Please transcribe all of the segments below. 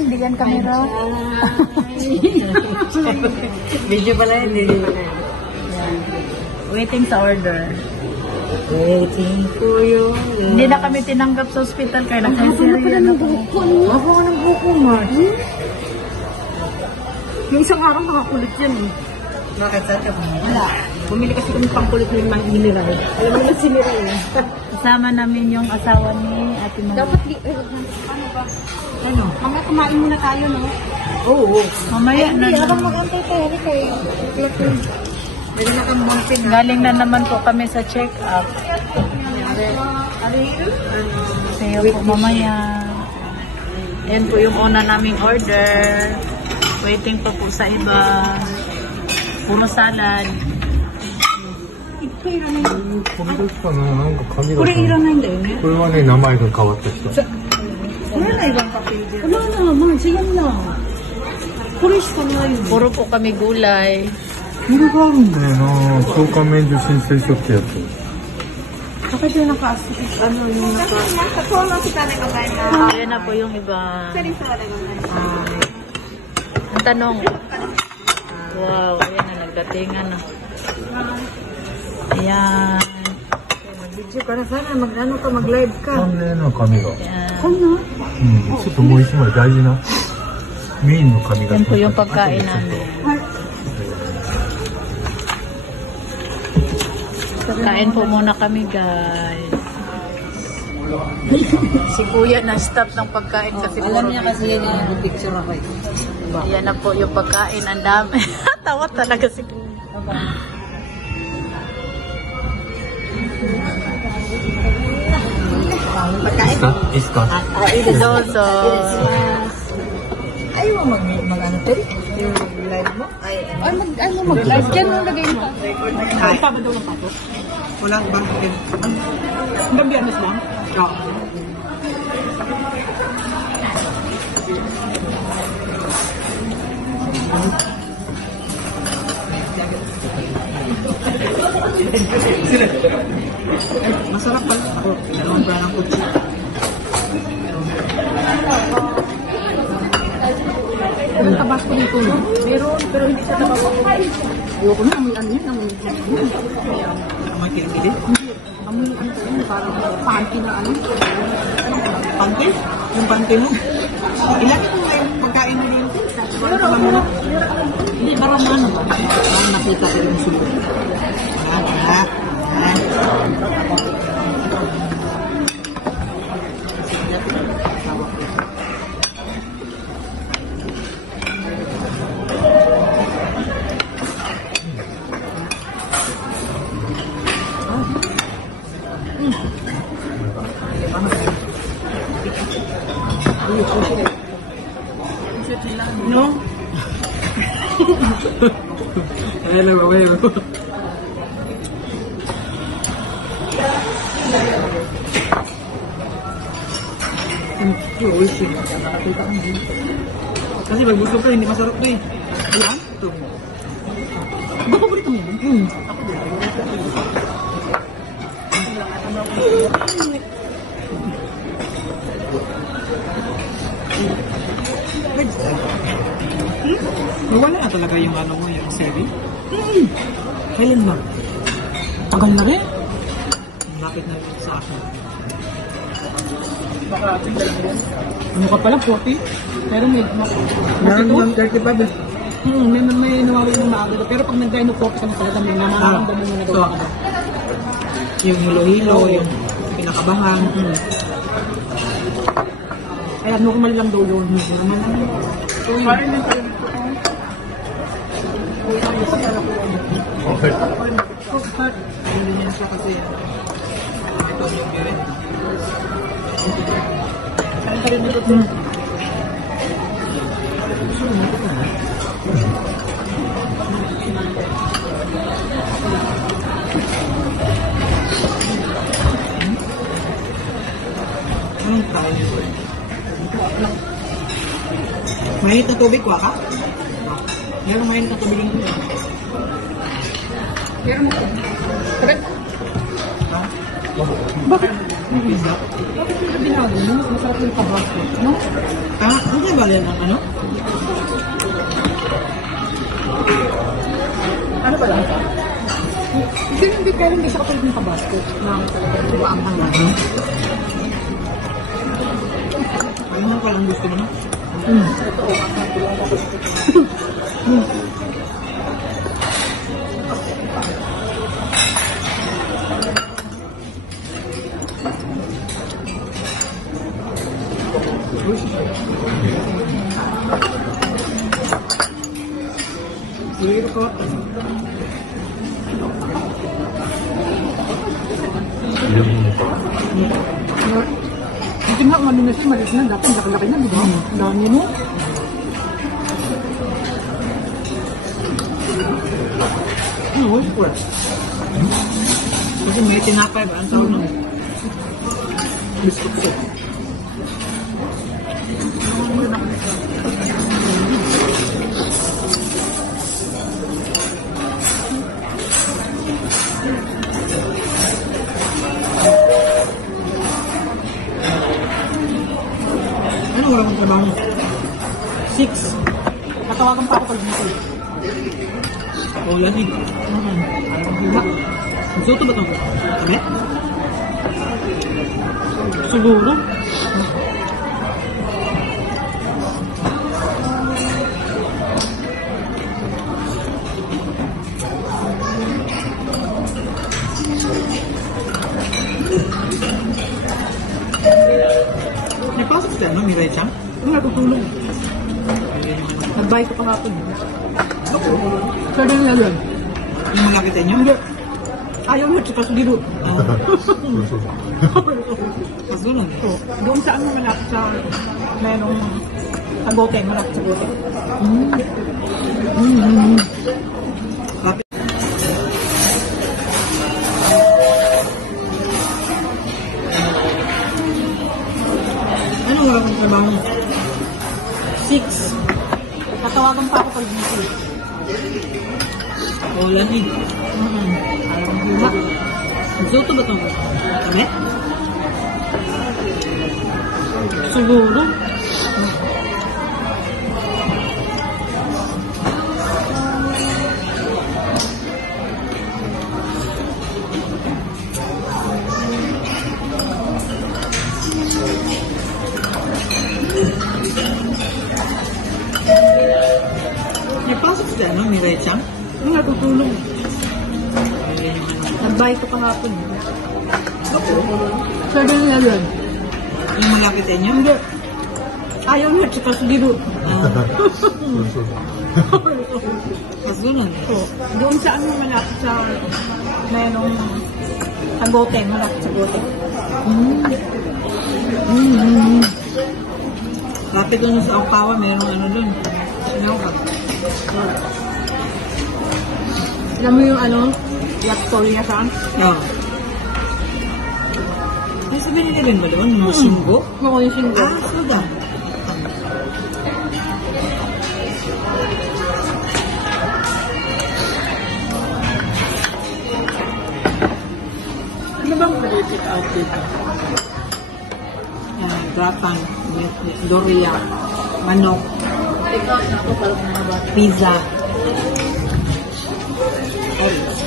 Hindi yan camera. Video pala yun. Waiting sa order. Waiting for you. Hindi na kami tinanggap sa hospital kaya naka-serial na po. Ako ka ng buko, Mars. Yung isang araw nakakulit yan eh. Bakit saan ka bumili? Wala. Bumili kasi kami pangkulit ng mga mineral. Alam mo naman si Miral eh. Kasama namin yung asawa ni Ate Marie. Dapat ano ba? Ano? Mamaya kumain muna tayo, no? Oo. Mamaya na naman. Mag-antay tayo. Meron na kang bumping. Galing na naman po kami sa check-up. Sayo po mamaya. Ayan po yung una naming order. Waiting pa po sa iba. Puro salad. これですかね、なんか紙が。これいらないんだよね。これはね、名前が変わった人。これなibang kapilyo. Wala na, man. Sige na. Puroしかないよ。 Puro po kami gulay. これがあるんだよな、交換免除申請書ってやつ。 Bakit yung ano yung Ayan na po yung iba. Ang tanong. Wow, ayan na, nagdatingan na. Ayan. Mag-video ka na sana, mag-ano ka, mag-live ka. 関連の紙が。 Ayan. こんなちょっともう一枚大事なメインの紙が。 Yan po yung pagkain namin. Kain po muna kami, guys. Si Kuya na-stop ng pagkain kasi alam niya kasi yan yung picture ako eh. Yan na po yung pagkain. Ang dami. Tawa talaga si Kuya. Pagkain? Iska? Doso. Ayaw mo mag-ano to? Yung live mo? Ay, mag-live? Diyan mo lagay mo. Ay, pa ba daw ng pato? Walang bang pagkain. Ang biyernes lang? Oo. Masarap pala. Ako, dalawang brand ng kutsi. Ang tabasco dito, no? Meron, pero hindi siya tabasco. Ayoko na, amoy ano yun, amoy yun. Amoy kilig-kilig? Hindi. Amoy ano ko yun, parang panty na ano. Panty? Yung panty mo? Ilagay mo nga yung pagkain mo yun. Pero, hindi, parang ano ba? Parang nakita ko yung sulo. No? Hello, hello. Kasi pag gusto ko hindi masarap to eh. Ayan? Ito. Ba paborito mo yan? Ako din. Wala na talaga yung ano mo, yung seri? Kailan ba? Tagal na rin. Lapit na rin sa akin. Ano ka pala, 40? Pero may... Meron 35 eh. May nawawin ng maaga. Pero pag nag-dino coffee ka na talaga, may namaramdam mo na nagawa ka. Yung hilo-hilo, yung pinakabahan. Ay, ano kung malilang daw yun. So, yun. Okay. Hindi niya siya kasi ito yung gawin. Saan ka rin nito? Anong tayo? Mainit na tubig, waka? Meron mainit na tubig yung tubig. Meron mo. Bakit? Pizza. Bakit yung kabinado? Mas masarap yung tabasco, no? Ah, hindi ba yan ang ano? Ano ba lang? Hindi pero hindi siya kapag yung tabasco na talagang maanghang na. Ano nga palang gusto mo na? Totoo. Sige ko. Hindi nga malinis na malinis na. Dapat laki-laki na, di ba? Ang dami mo. Kasi may tinapay ba? Ang tawag no? Biscuit ko. Ano wala kang trabaho? 6. Natawagan pa ako pag dito. Oh, lamig. Hila. Soto ba ito? Kami? Siguro. May pasok sila, no? Mirai Chang? Ang natutulog. Nag-buy ko kahapon. Sabi nila yun. Yung malaki tayo Hindi. Ayaw niya, tsaka sa dito. Kasulun. So, doon saan mo malapit sa menong agote, malapit sa agote. Lapit. Ano wala kang trabaho? 6. Natawagan pa ako pag dito. Oh, lamig. Hila. Soto ba ito? Kami? Siguro. May pasok sila, no? Mirai Chang? Ang natutulog. Nag-buy ko kahapon. Sabi nila yun. Yung malaki tayo niyo? Hindi. Ayaw niya, tsaka sa dito. Kasulun. So, doon saan mo malapit sa menong agote, malapit sa agote. Lapit doon sa Okawa, mayroong ano doon. Sinawag. Alam mo yung ano, Yaktoria saan? Oo. May sabihin nila rin ba doon? Mga singgo? Ako yung singgo. Ah, soda. Ano bang pwede out dito? Yan, grapan, doria, manok, Ikaw, ako parang mga bata. pizza. Orange.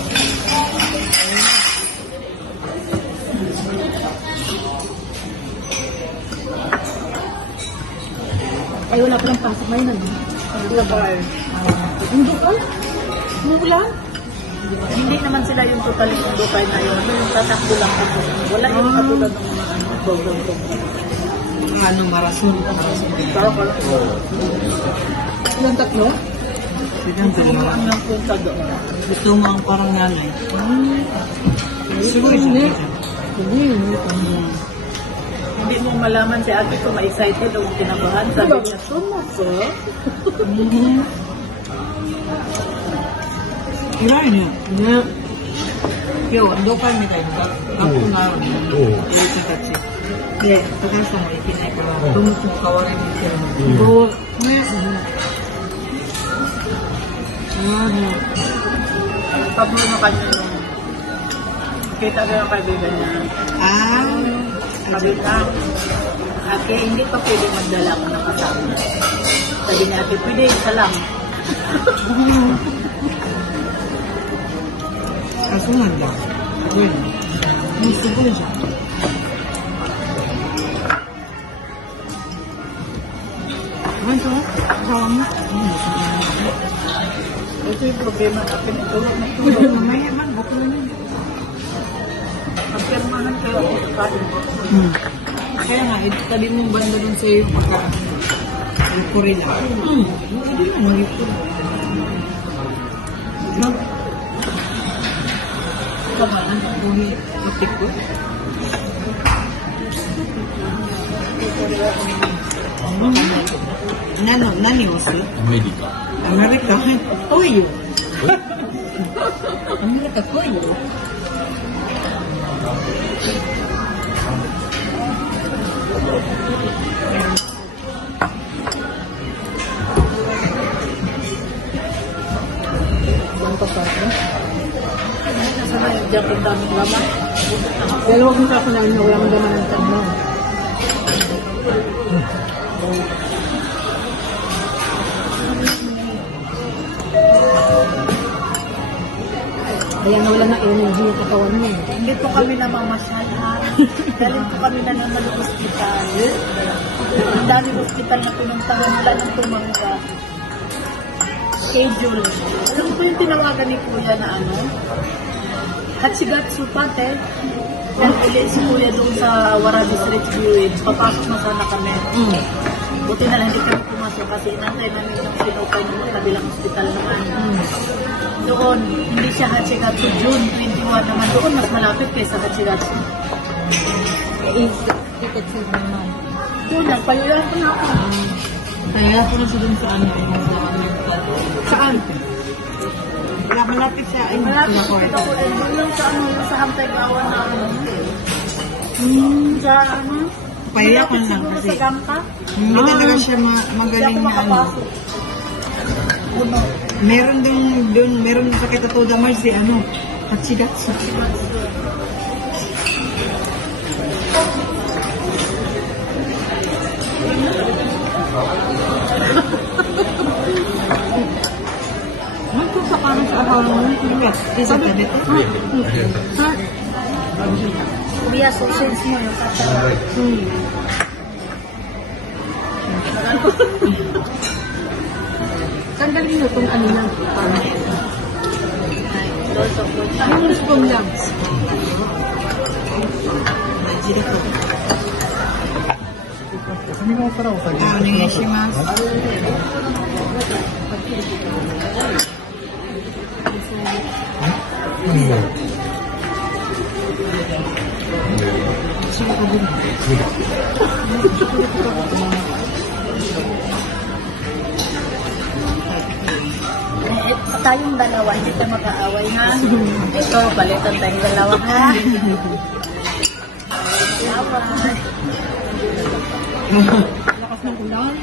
Ay, wala pa lang pasok ngayon. Hindi na ba? Hindi ka? Umuulan? Hindi naman sila yung totally kundukay na yun. Yung tatakbo lang po. Wala yung katulad ng mga program ko. Anong marason? Parang Ilang tatlo? Sigang dalawa. ang yung punta doon. Gusto mo ang parang nanay. Siguro Hindi. isa. Hindi. Hindi mo malaman si ate kung ma-excited o kinabahan. Sabi niya, sumako. Kirain niya. Hindi. Kyo, ando pa mi tayo. Kapo nga ron. Oo. Kaya sa tatsi. Kaya, pagkasa mo, ikinay ko lang. Tumutong kawarin mo siya. Oo. Pablo na kanya yung kita ko yung kaibigan niya. Ah, sabi na, Ate, hindi pa pwede magdala ako ng kasama. Sabi niya, Ate, pwede, isa lang. Ah, so nanda. Well, gusto ko siya. Ano ito? Kasama mo? Ito yung problema na pinatulog na ito. Mamaya man, bako na yun. Magpirmanan kayo ako sa kain. Kaya nga, sabi mong banda dun sa'yo pagka ko rin na. Hindi na, hindi ko. Kamaan, buhi, itik ko. Nani osu? Amerika. Amerika? Toyo. Amerika toyo. Sana yung diyan kung daming laman. Dahil huwag mo sa namin na walang daman ng tanda. Kaya nawala na energy yung katawan mo. Hindi po kami namamasyal ha. Dahil po kami nanonood ng hospital. Ang daming hospital na pinuntahan, wala nang tumangga. Schedule. Alam mo po yung tinawagan ni Kuya na ano? Hachigatsu pate. Dahil ulit si Kuya doon sa Warabis Rich Village. Papasok na sana kami. Buti na lang hindi kami pumasok kasi inantay namin yung sinukay ng kabilang hospital naman. Doon, hindi siya Hachigatsu. June 21 naman. Doon mas malapit kaysa Hachigatsu. Is ticket sa naman. Doon lang, payuyan ko na ako. Kaya ako na siya dun sa ano. Saan? Wala malapit siya. Ay, Malapit ako. Doon lang sa ano, yung sa Hantay Gawan na ano. Sa ano? Payayakan malapit lang siguro kasi. sa Gangka. Hindi talaga siya Hindi magaling ako na ano. makapasok. Uno. Meron meron sa Kitatoda Mars ano. Hachigatsu. Ano sa parang sa ahal mo? Isa ka dito? Ha? Kuya, sausage mo yung kata. Tanggalin nyo itong ano lang. Yung spoon lang. Majiri ko. 霞のお皿をお下げお願いします。何がTayong dalawa, hindi tayo mag-aaway ha. Ito, balitan tayong dalawa ha. Away. Lakas ng ulan.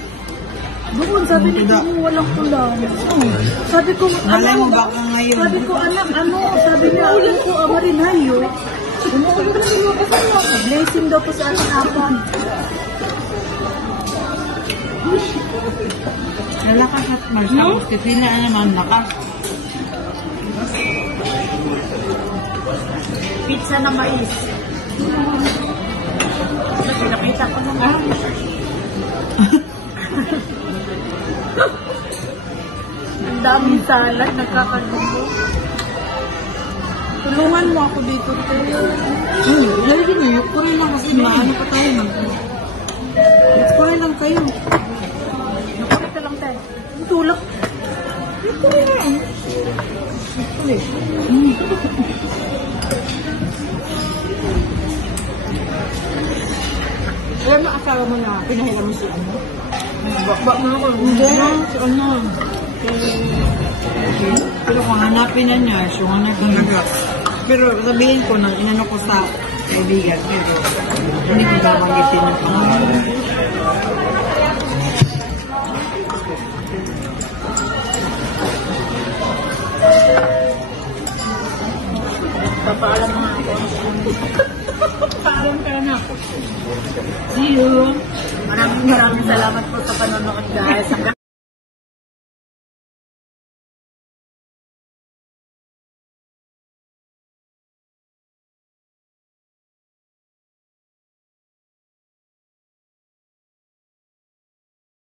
Doon, sabi ni Kumu, walang ulan. Sabi ko, Malay mo baka ngayon. Sabi ko, anak, ano? Sabi niya, ulan ko, Amarinhayo. Umuulan na siya kasi blessing daw po sa ating hapon. Lalakas at Mars. Tapos kasi na naman lakas. Pizza na mais. Kasi nakita ko naman. Ang daming salad, nagkakagulo. Tulungan mo ako dito. Lagi niyo. Kurin lang kasi maano pa tayo. Kurin lang kayo. Nakulit ka lang tayo. Ang tulak. Kurin lang. Kurin. Alam mo, asawa mo na pinahilan mo si ano? Bakbak mo ako. Hindi, si ano? Pero kung hanapin na niya, so hanapin na. Pero sabihin ko na, inano ko sa kaibigan. Pero hindi ko nabangitin yung pangalan. Papaalam mo nga ako. Parang ka na. panonood guys.